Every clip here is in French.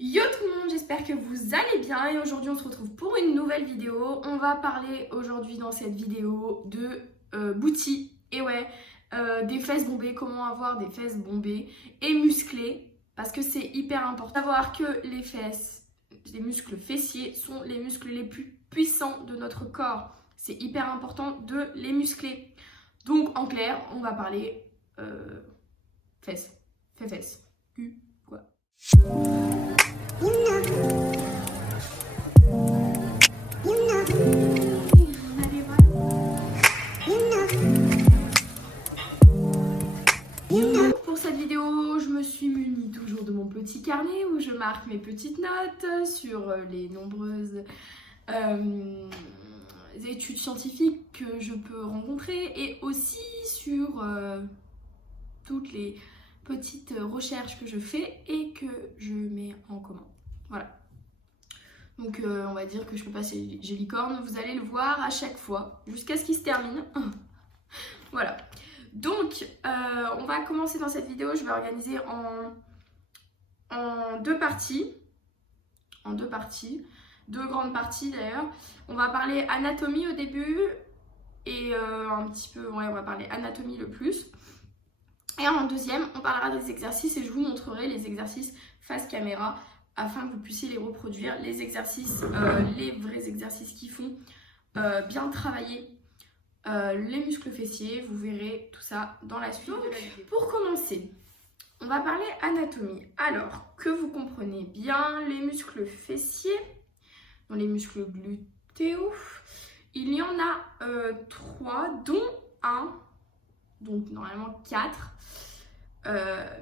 Yo tout le monde, j'espère que vous allez bien et aujourd'hui on se retrouve pour une nouvelle vidéo. On va parler aujourd'hui dans cette vidéo de booty, et ouais, des fesses bombées, comment avoir des fesses bombées et musclées parce que c'est hyper important. Savoir que les fesses, les muscles fessiers sont les muscles les plus puissants de notre corps. C'est hyper important de les muscler. Donc en clair, on va parler fesses, fesses, cul, quoi. Donc pour cette vidéo, je me suis munie toujours de mon petit carnet où je marque mes petites notes sur les nombreuses études scientifiques que je peux rencontrer et aussi sur toutes les petites recherches que je fais et que je mets en commun. Voilà. Donc on va dire que je peux passer j'ai licorne, vous allez le voir à chaque fois, jusqu'à ce qu'il se termine. Voilà. Donc on va commencer dans cette vidéo, je vais organiser en deux parties. Deux grandes parties d'ailleurs. On va parler anatomie au début et un petit peu, ouais, on va parler anatomie le plus. Et en deuxième, on parlera des exercices et je vous montrerai les exercices face caméra afin que vous puissiez les reproduire. Les exercices, les vrais exercices qui font bien travailler les muscles fessiers. Vous verrez tout ça dans la suite de la vidéo. Pour commencer, on va parler anatomie. Alors, que vous comprenez bien les muscles fessiers, dans les muscles glutéaux, il y en a 3, dont un, donc normalement 4.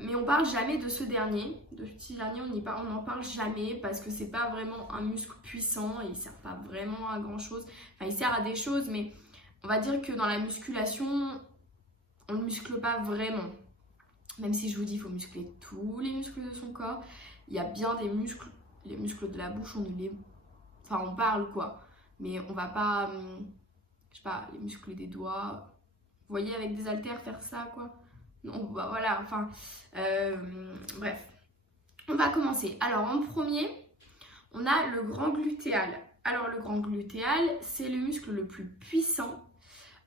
Mais on parle jamais de ce dernier. De ce petit dernier, on n'en parle jamais parce que c'est pas vraiment un muscle puissant et il sert pas vraiment à grand chose. Enfin, il sert à des choses, mais on va dire que dans la musculation, on ne muscle pas vraiment. Même si je vous dis qu'il faut muscler tous les muscles de son corps, il y a bien des muscles, les muscles de la bouche, on parle quoi. Mais on va pas, je sais pas, les muscles des doigts. Vous voyez, avec des haltères faire ça quoi. Non, bah voilà, enfin, bref. On va commencer. Alors en premier, on a le grand glutéal. Alors le grand glutéal, c'est le muscle le plus puissant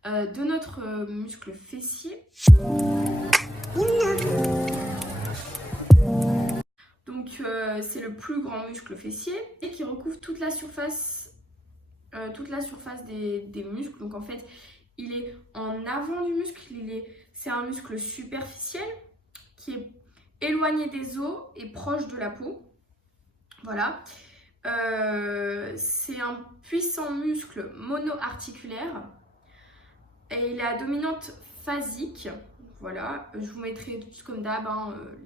de notre muscle fessier. Donc c'est le plus grand muscle fessier et qui recouvre toute la surface des muscles. Donc en fait, il est en avant du muscle, c'est un muscle superficiel qui est éloigné des os et proche de la peau. Voilà. C'est un puissant muscle monoarticulaire et il est à dominante phasique. Voilà, je vous mettrai tous comme d'hab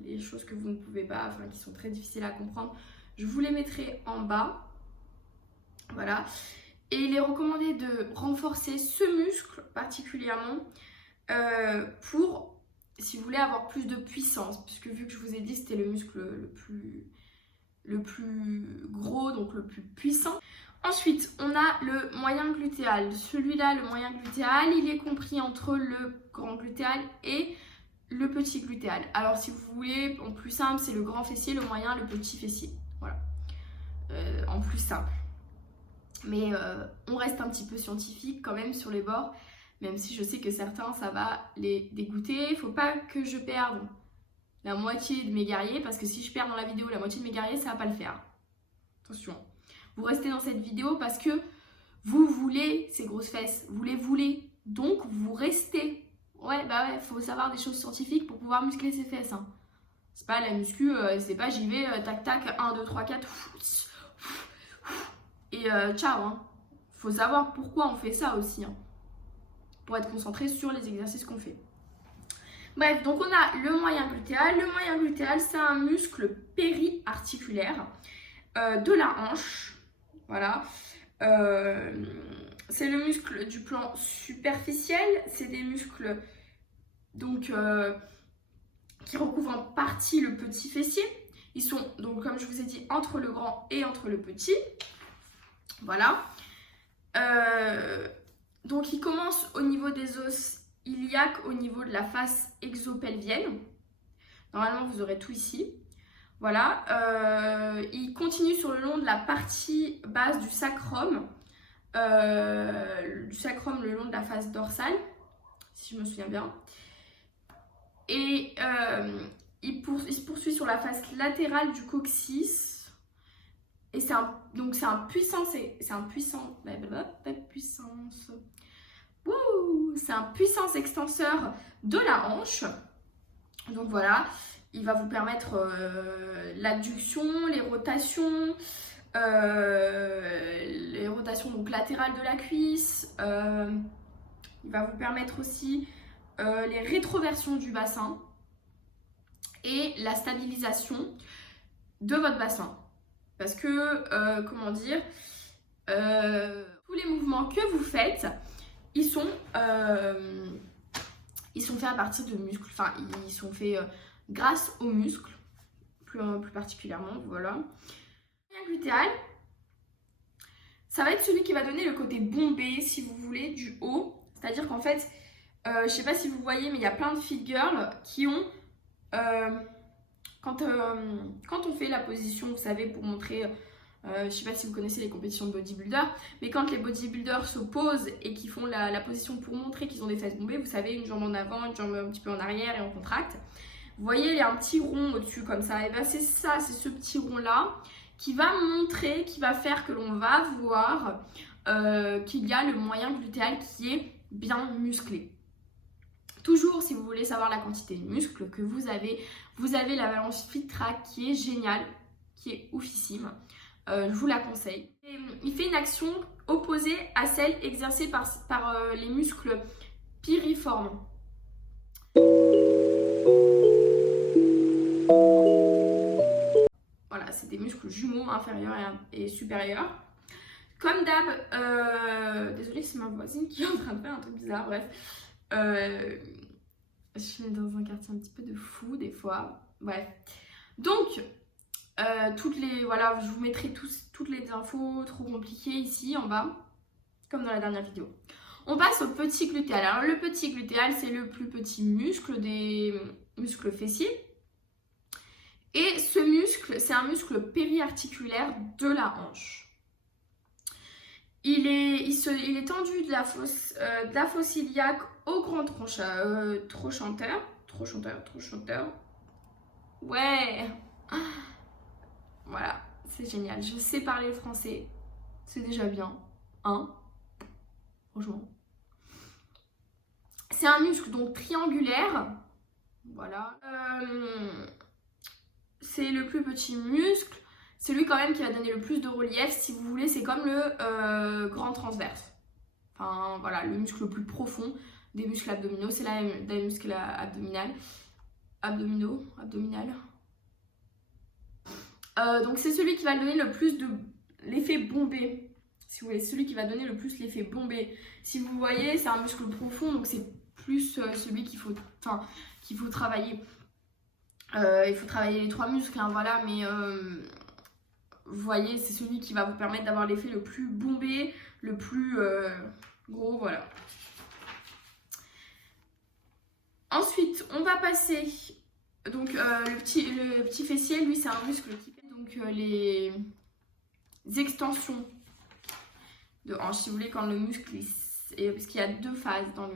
les choses que vous ne pouvez pas, enfin qui sont très difficiles à comprendre, je vous les mettrai en bas. Voilà. Et il est recommandé de renforcer ce muscle particulièrement pour, si vous voulez, avoir plus de puissance. Puisque vu que je vous ai dit c'était le muscle le plus gros, donc le plus puissant. Ensuite, on a le moyen glutéal. Celui-là, le moyen glutéal, il est compris entre le grand glutéal et le petit glutéal. Alors si vous voulez, en plus simple, c'est le grand fessier, le moyen, le petit fessier. Voilà. En plus simple. Mais on reste un petit peu scientifique quand même sur les bords, même si je sais que certains ça va les dégoûter. Il ne faut pas que je perde la moitié de mes guerriers, parce que si je perds dans la vidéo la moitié de mes guerriers, ça va pas le faire. Attention, vous restez dans cette vidéo parce que vous voulez ces grosses fesses, vous les voulez, donc vous restez. Ouais, bah ouais, faut savoir des choses scientifiques pour pouvoir muscler ses fesses. Hein. C'est pas la muscu, c'est pas j'y vais, tac tac, 1, 2, 3, 4, et ciao, hein. Faut savoir pourquoi on fait ça aussi, hein, pour être concentré sur les exercices qu'on fait. Bref, donc on a le moyen glutéal. Le moyen glutéal, c'est un muscle périarticulaire de la hanche. Voilà. C'est le muscle du plan superficiel. C'est des muscles donc qui recouvrent en partie le petit fessier. Ils sont donc, comme je vous ai dit, entre le grand et entre le petit. Voilà. Donc il commence au niveau des os iliaques, au niveau de la face exopelvienne. Normalement, vous aurez tout ici. Voilà, il continue sur le long de la partie basse du sacrum, le long de la face dorsale, si je me souviens bien. Et il se poursuit sur la face latérale du coccyx. Et c'est un puissance extenseur de la hanche. Donc voilà, il va vous permettre l'adduction, les rotations donc latérales de la cuisse. Il va vous permettre aussi les rétroversions du bassin et la stabilisation de votre bassin. Parce que, comment dire, tous les mouvements que vous faites, ils sont faits à partir de muscles. Enfin, ils sont faits grâce aux muscles, plus particulièrement, voilà. Le moyen glutéal, ça va être celui qui va donner le côté bombé, si vous voulez, du haut. C'est-à-dire qu'en fait, je sais pas si vous voyez, mais il y a plein de fit girls qui ont... quand on fait la position, vous savez, pour montrer... je sais pas si vous connaissez les compétitions de bodybuilders, mais quand les bodybuilders se posent et qu'ils font la position pour montrer qu'ils ont des fesses bombées, vous savez, une jambe en avant, une jambe un petit peu en arrière et on contracte. Vous voyez, il y a un petit rond au-dessus comme ça. Et bien c'est ça, c'est ce petit rond-là qui va montrer, qui va faire que l'on va voir qu'il y a le moyen glutéal qui est bien musclé. Toujours, si vous voulez savoir la quantité de muscles que vous avez la balance FitTrack qui est géniale, qui est oufissime. Je vous la conseille. Et, il fait une action opposée à celle exercée par les muscles piriformes. Voilà, c'est des muscles jumeaux inférieurs et supérieurs. Comme d'hab, désolée, c'est ma voisine qui est en train de faire un truc bizarre, bref. Je suis dans un quartier un petit peu de fou des fois. Bref. Donc, voilà, je vous mettrai toutes les infos trop compliquées ici en bas, comme dans la dernière vidéo. On passe au petit glutéal. Alors le petit glutéal, c'est le plus petit muscle des muscles fessiers. Et ce muscle, c'est un muscle périarticulaire de la hanche. Il est tendu de la fosse iliaque au grand trochanteur. Ouais. Voilà, c'est génial. Je sais parler le français. C'est déjà bien. Hein? Franchement. C'est un muscle donc triangulaire. Voilà. C'est le plus petit muscle. C'est lui quand même qui va donner le plus de relief. Si vous voulez, c'est comme le grand transverse. Enfin voilà, le muscle le plus profond des muscles abdominaux. C'est des muscles abdominal. Donc c'est celui qui va donner le plus de l'effet bombé. Si vous voulez, celui qui va donner le plus l'effet bombé. Si vous voyez, c'est un muscle profond, donc c'est plus celui qu'il faut travailler. Il faut travailler les trois muscles, hein, voilà, mais vous voyez, c'est celui qui va vous permettre d'avoir l'effet le plus bombé, le plus gros, voilà. Ensuite, on va passer, donc le petit fessier, lui, c'est un muscle qui fait donc les extensions de hanche, si vous voulez, quand le muscle, parce qu'il y a deux phases dans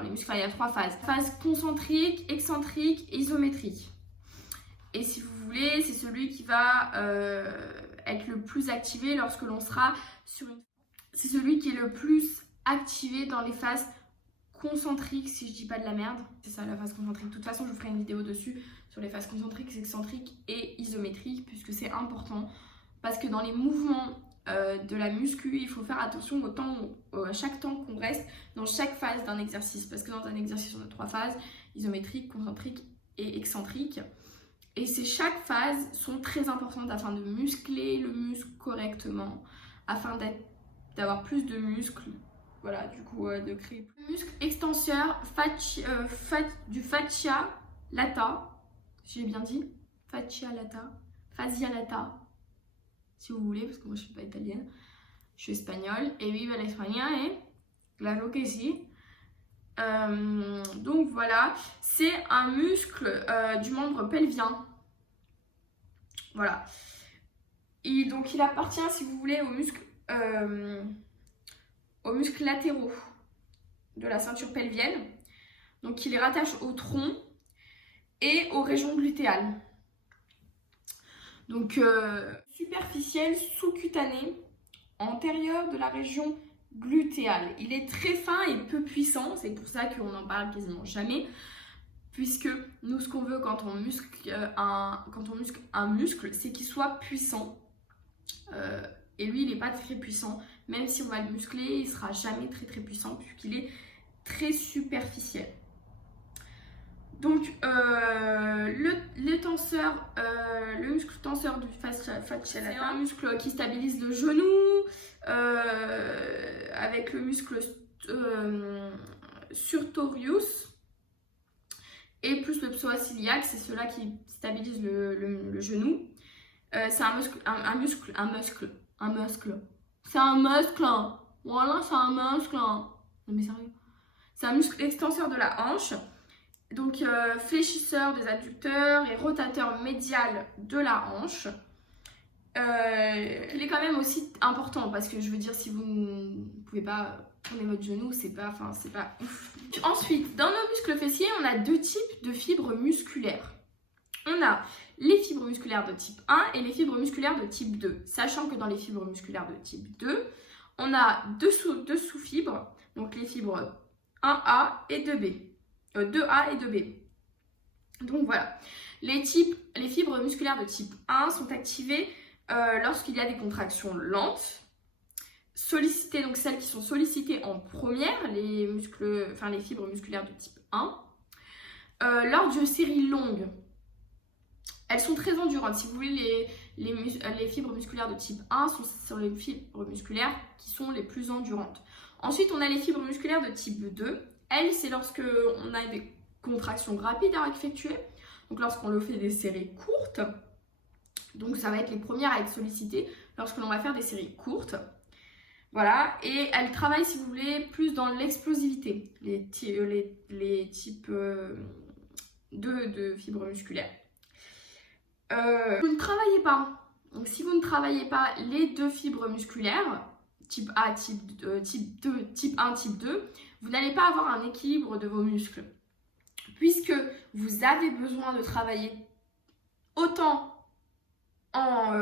les muscles, enfin il y a trois phases. Phase concentrique, excentrique et isométrique. Et si vous voulez, c'est celui qui va être le plus activé lorsque l'on sera sur une... C'est celui qui est le plus activé dans les phases concentriques, si je dis pas de la merde. C'est ça, la phase concentrique. De toute façon, je vous ferai une vidéo dessus sur les phases concentriques, excentriques et isométriques, puisque c'est important. Parce que dans les mouvements de la muscu, il faut faire attention à chaque temps qu'on reste dans chaque phase d'un exercice. Parce que dans un exercice, on a trois phases, isométrique, concentrique et excentrique. Et chaque phase sont très importantes afin de muscler le muscle correctement, afin d'avoir plus de muscles, voilà, du coup, de créer plus de muscles. Extenseur du fascia lata, si j'ai bien dit, fascia lata, si vous voulez, parce que moi je suis pas italienne, je suis espagnole, et vive l'Espagne, et claro que si. Donc voilà, c'est un muscle du membre pelvien. Voilà. Et donc il appartient, si vous voulez, aux muscles latéraux de la ceinture pelvienne. Donc il les rattache au tronc et aux régions glutéales. Donc superficiel, sous-cutané, antérieur de la région glutéale. Il est très fin et peu puissant, c'est pour ça qu'on n'en parle quasiment jamais. Puisque nous, ce qu'on veut quand on muscle un muscle, c'est qu'il soit puissant. Et lui, il n'est pas très puissant. Même si on va le muscler, il ne sera jamais très très puissant puisqu'il est très superficiel. Donc, le muscle tenseur du fascia latae, c'est un muscle qui stabilise le genou avec le muscle surtorius. Et plus le psoas iliaque, c'est ceux-là qui stabilisent le genou. C'est un muscle. C'est un muscle. Voilà, c'est un muscle. Non mais sérieux. C'est un muscle extenseur de la hanche. Donc fléchisseur des adducteurs et rotateur médial de la hanche. Il est quand même aussi important parce que je veux dire, si vous ne pouvez pas tourner votre genou, c'est pas ouf. Ensuite, dans nos muscles fessiers, on a deux types de fibres musculaires. On a les fibres musculaires de type 1 et les fibres musculaires de type 2. Sachant que dans les fibres musculaires de type 2, on a deux sous-fibres, donc les fibres 1A et 2B. 2A et 2B. Donc voilà. Les fibres musculaires de type 1 sont activées lorsqu'il y a des contractions lentes. Sollicitées, donc celles qui sont sollicitées en première, les fibres musculaires de type 1. Lors d'une série longue, elles sont très endurantes. Si vous voulez, les fibres musculaires de type 1 sont les fibres musculaires qui sont les plus endurantes. Ensuite, on a les fibres musculaires de type 2. Elles, c'est lorsque on a des contractions rapides à effectuer. Donc lorsqu'on le fait des séries courtes. Donc ça va être les premières à être sollicitées lorsque l'on va faire des séries courtes. Voilà, et elles travaillent, si vous voulez, plus dans l'explosivité, les types 2 de fibres musculaires. Vous ne travaillez pas. Donc si vous ne travaillez pas les deux fibres musculaires, type A, type 2, type 1, type 2, vous n'allez pas avoir un équilibre de vos muscles. Puisque vous avez besoin de travailler autant en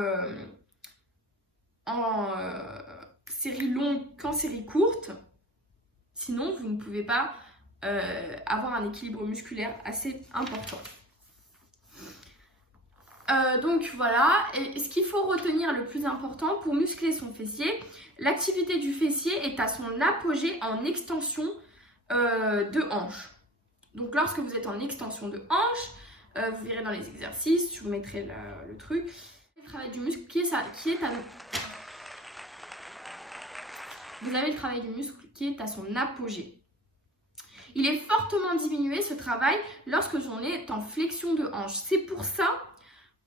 série longue qu'en série courte. Sinon, vous ne pouvez pas avoir un équilibre musculaire assez important. Donc voilà, et ce qu'il faut retenir le plus important pour muscler son fessier, l'activité du fessier est à son apogée en extension de hanche. Donc lorsque vous êtes en extension de hanche, vous verrez dans les exercices, je vous mettrai le truc, le travail du muscle vous avez le travail du muscle qui est à son apogée. Il est fortement diminué ce travail lorsque l'on est en flexion de hanche. C'est pour ça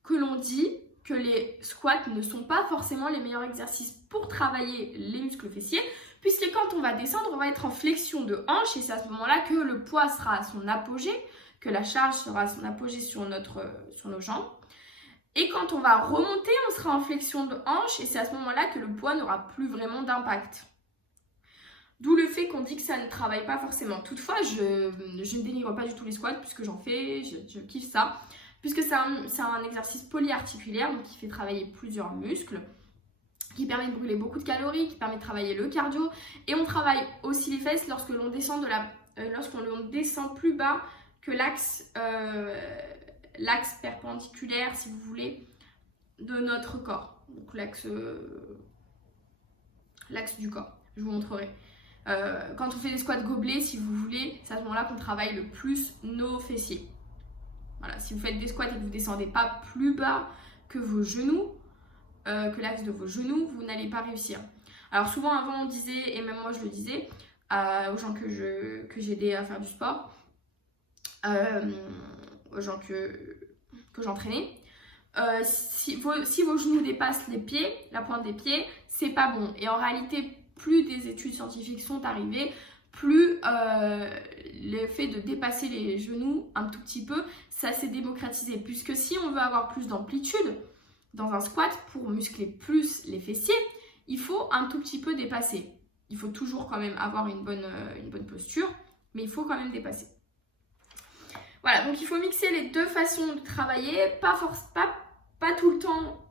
que l'on dit que les squats ne sont pas forcément les meilleurs exercices pour travailler les muscles fessiers, puisque quand on va descendre, on va être en flexion de hanche et c'est à ce moment-là que le poids sera à son apogée, que la charge sera à son apogée sur nos jambes. Et quand on va remonter, on sera en flexion de hanche et c'est à ce moment-là que le poids n'aura plus vraiment d'impact. D'où le fait qu'on dit que ça ne travaille pas forcément. Toutefois, je ne dénigre pas du tout les squats puisque j'en fais, je kiffe ça. Puisque c'est un exercice polyarticulaire, donc qui fait travailler plusieurs muscles, qui permet de brûler beaucoup de calories, qui permet de travailler le cardio. Et on travaille aussi les fesses lorsque l'on descend, descend plus bas que l'axe perpendiculaire, si vous voulez, de notre corps. Donc l'axe du corps, je vous montrerai. Quand on fait des squats gobelets, si vous voulez, c'est à ce moment-là qu'on travaille le plus nos fessiers. Voilà, si vous faites des squats et que vous ne descendez pas plus bas que vos genoux, que l'axe de vos genoux, vous n'allez pas réussir. Alors souvent avant on disait, et même moi je le disais, aux gens que j'aidais à faire du sport, aux gens que j'entraînais, si vos genoux dépassent les pieds, la pointe des pieds, c'est pas bon. Et en réalité, plus des études scientifiques sont arrivées, plus le fait de dépasser les genoux un tout petit peu, ça s'est démocratisé. Puisque si on veut avoir plus d'amplitude, dans un squat, pour muscler plus les fessiers, il faut un tout petit peu dépasser. Il faut toujours quand même avoir une bonne posture, mais il faut quand même dépasser. Voilà, donc il faut mixer les deux façons de travailler, pas tout le temps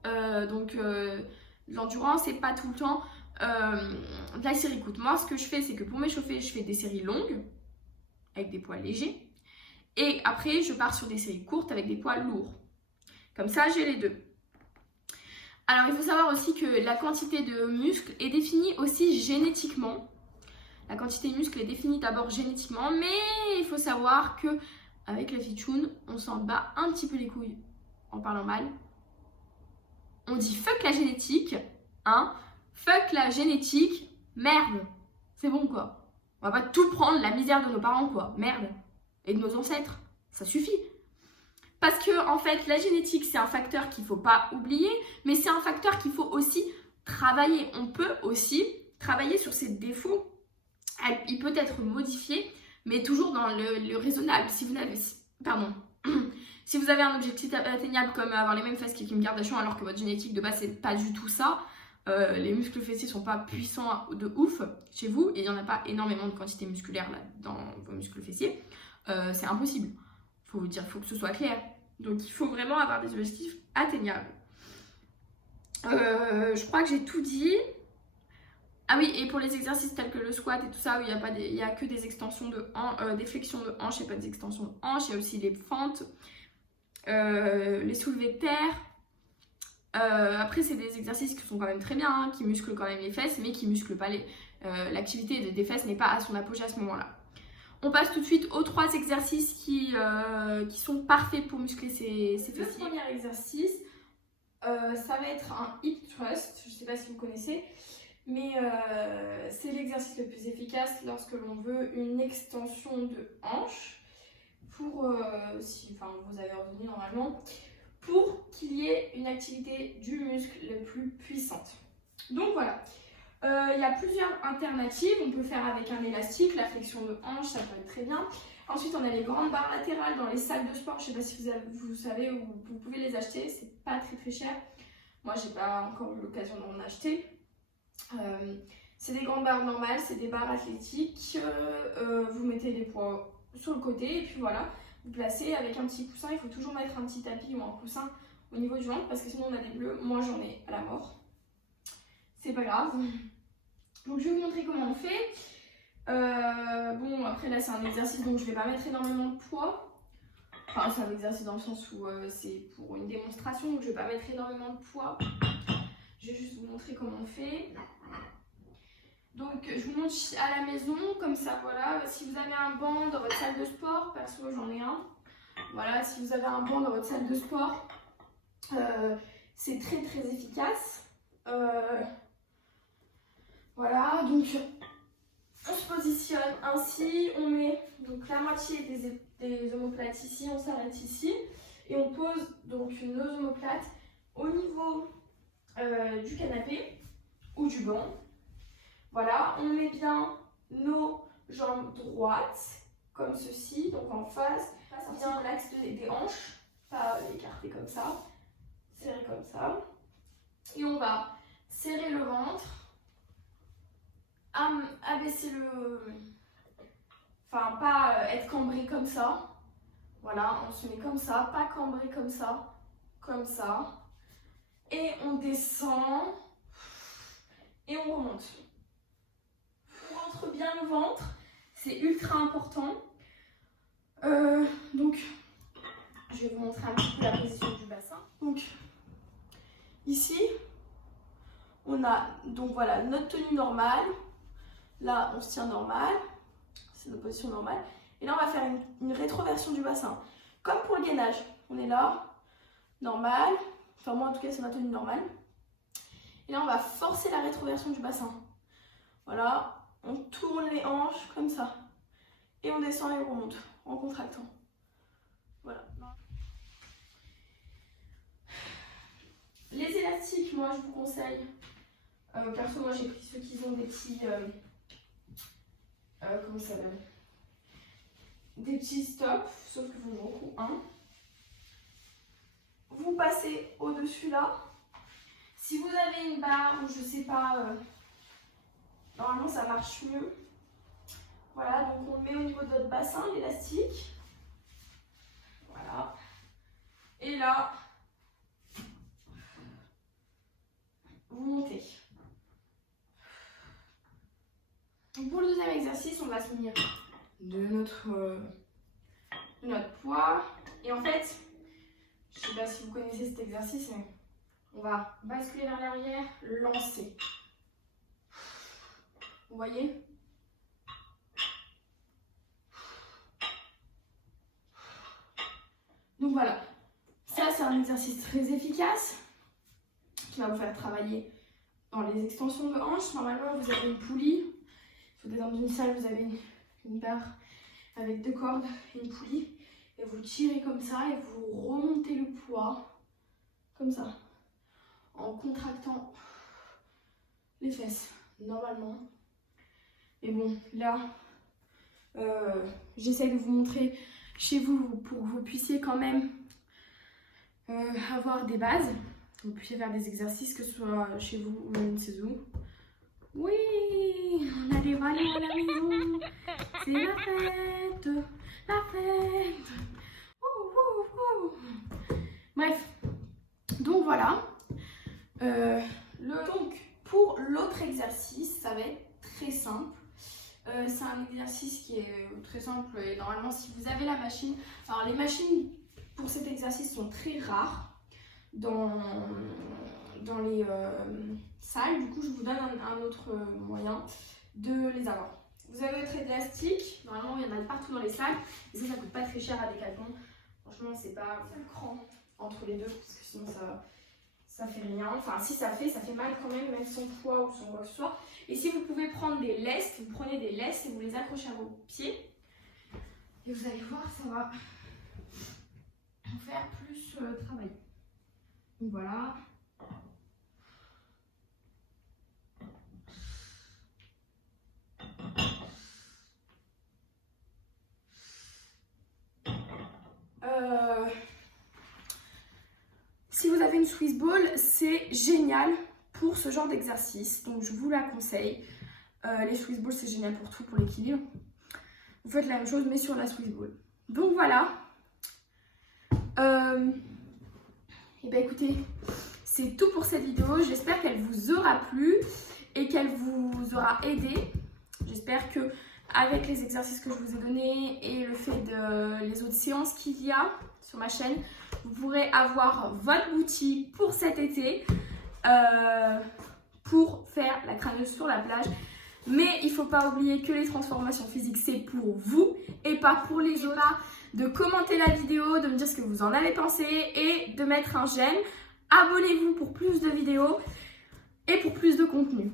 l'endurance et pas tout le temps de la série courte. Moi, ce que je fais, c'est que pour m'échauffer, je fais des séries longues avec des poids légers. Et après, je pars sur des séries courtes avec des poids lourds. Comme ça, j'ai les deux. Alors, il faut savoir aussi que la quantité de muscles est définie aussi génétiquement. La quantité de muscles est définie d'abord génétiquement, mais il faut savoir que avec la Fitchoun, on s'en bat un petit peu les couilles en parlant mal. On dit fuck la génétique, hein, fuck la génétique, merde, c'est bon quoi. On va pas tout prendre la misère de nos parents quoi, merde, et de nos ancêtres, ça suffit. Parce que en fait, la génétique c'est un facteur qu'il faut pas oublier, mais c'est un facteur qu'il faut aussi travailler. On peut aussi travailler sur ses défauts. Il peut être modifié, mais toujours dans le raisonnable. Si vous avez un objectif atteignable comme avoir les mêmes fesses qu'Kim Kardashian alors que votre génétique de base c'est pas du tout ça, les muscles fessiers sont pas puissants de ouf chez vous et il n'y en a pas énormément de quantité musculaire là, dans vos muscles fessiers, c'est impossible. Faut que ce soit clair. Donc il faut vraiment avoir des objectifs atteignables. Je crois que j'ai tout dit. Ah oui, et pour les exercices tels que le squat et tout ça, il n'y a que des extensions des flexions de hanches et pas des extensions de hanches. Il y a aussi les fentes, les soulevés de terre. Après, c'est des exercices qui sont quand même très bien, hein, qui musclent quand même les fesses, mais qui musclent pas l'activité des fesses n'est pas à son apogée à ce moment-là. On passe tout de suite aux 3 exercices qui sont parfaits pour muscler ses fessiers. Le premier exercice, ça va être un hip thrust. Je ne sais pas si vous connaissez. Mais c'est l'exercice le plus efficace lorsque l'on veut une extension de hanche si vous avez ordonné normalement, pour qu'il y ait une activité du muscle le plus puissante. Donc voilà, il y a plusieurs alternatives. On peut faire avec un élastique, la flexion de hanche, ça peut être très bien. Ensuite, on a les grandes barres latérales dans les salles de sport. Je ne sais pas si vous savez où vous pouvez les acheter, c'est pas très cher. Moi, j'ai pas encore eu l'occasion d'en acheter. C'est des grandes barres normales, c'est des barres athlétiques, vous mettez les poids sur le côté et puis voilà, vous placez avec un petit coussin. Il faut toujours mettre un petit tapis ou un coussin au niveau du ventre parce que sinon on a des bleus. Moi j'en ai à la mort, c'est pas grave. Donc je vais vous montrer comment on fait. Bon, après là c'est un exercice donc je vais pas mettre énormément de poids. Enfin c'est un exercice dans le sens où c'est pour une démonstration, donc je vais pas mettre énormément de poids. Je vais juste vous montrer comment on fait. Donc je vous montre à la maison, comme ça, voilà. Si vous avez un banc dans votre salle de sport, perso j'en ai un. Voilà, si vous avez un banc dans votre salle de sport, c'est très efficace. Voilà, donc on se positionne ainsi, on met donc la moitié des omoplates ici, on s'arrête ici. Et on pose donc nos omoplates au niveau du canapé ou du banc. Voilà, on met bien nos jambes droites comme ceci, donc en face, bien l'axe des hanches, pas l'écarter comme ça, serrer comme ça. Et on va serrer le ventre, abaisser enfin pas être cambré comme ça. Voilà, on se met comme ça, pas cambré comme ça, et on descend et on remonte. On rentre bien le ventre, c'est ultra important. Donc, je vais vous montrer un petit peu la position du bassin. Donc, ici, on a donc voilà notre tenue normale. Là, on se tient normal, c'est notre position normale. Et là, on va faire une rétroversion du bassin. Comme pour le gainage, on est là, normal. Enfin, moi en tout cas, c'est ma tenue normale. Et là, on va forcer la rétroversion du bassin. Voilà, on tourne les hanches comme ça. Et on descend et on remonte en contractant. Voilà. Les élastiques, moi je vous conseille. Perso, moi j'ai pris ceux qui ont des petits. Comment ça s'appelle? Des petits stops, sauf que vous en faut un. Vous passez au-dessus là. Si vous avez une barre ou je sais pas, normalement ça marche mieux. Voilà, donc on le met au niveau de votre bassin, l'élastique. Voilà. Et là, vous montez. Donc pour le deuxième exercice, on va se munir de notre poids. Et en fait, je ne sais pas si vous connaissez cet exercice, mais on va basculer vers l'arrière, lancer. Vous voyez ? Donc voilà, ça c'est un exercice très efficace qui va vous faire travailler dans les extensions de hanches. Normalement, vous avez une poulie. Il faut être dans une salle, vous avez une barre avec 2 cordes et une poulie. Et vous tirez comme ça et vous remontez le poids comme ça, en contractant les fesses, normalement. Et bon, là, j'essaie de vous montrer chez vous pour que vous puissiez quand même avoir des bases. Vous puissiez faire des exercices, que ce soit chez vous ou je ne sais où. Oui, on a des valeurs à la maison. C'est la fête, la fête. Bref, donc voilà. Donc pour l'autre exercice, ça va être très simple. C'est un exercice qui est très simple et normalement si vous avez la machine, alors les machines pour cet exercice sont très rares dans les salles, du coup je vous donne un autre moyen de les avoir. Vous avez votre élastique, normalement il y en a partout dans les salles et ça coûte pas très cher à Decathlon. Franchement c'est pas le cran entre les deux parce que sinon ça fait rien, enfin si ça fait mal quand même sans poids ou sans quoi que ce soit. Et si vous pouvez prendre des lestes, vous prenez des lestes et vous les accrochez à vos pieds. Et vous allez voir, ça va vous faire plus travailler. Donc voilà. Si vous avez une Swiss Ball, c'est génial pour ce genre d'exercice, donc je vous la conseille. Les Swiss Balls, c'est génial pour tout, pour l'équilibre. Vous faites la même chose, mais sur la Swiss Ball. Donc voilà. Et ben écoutez, c'est tout pour cette vidéo. J'espère qu'elle vous aura plu et qu'elle vous aura aidé. J'espère que avec les exercices que je vous ai donnés et le fait de les autres séances qu'il y a sur ma chaîne, vous pourrez avoir votre outil pour cet été pour faire la crâneuse sur la plage. Mais il ne faut pas oublier que les transformations physiques, c'est pour vous et pas pour les autres. De commenter la vidéo, de me dire ce que vous en avez pensé et de mettre un j'aime. Abonnez-vous pour plus de vidéos et pour plus de contenu.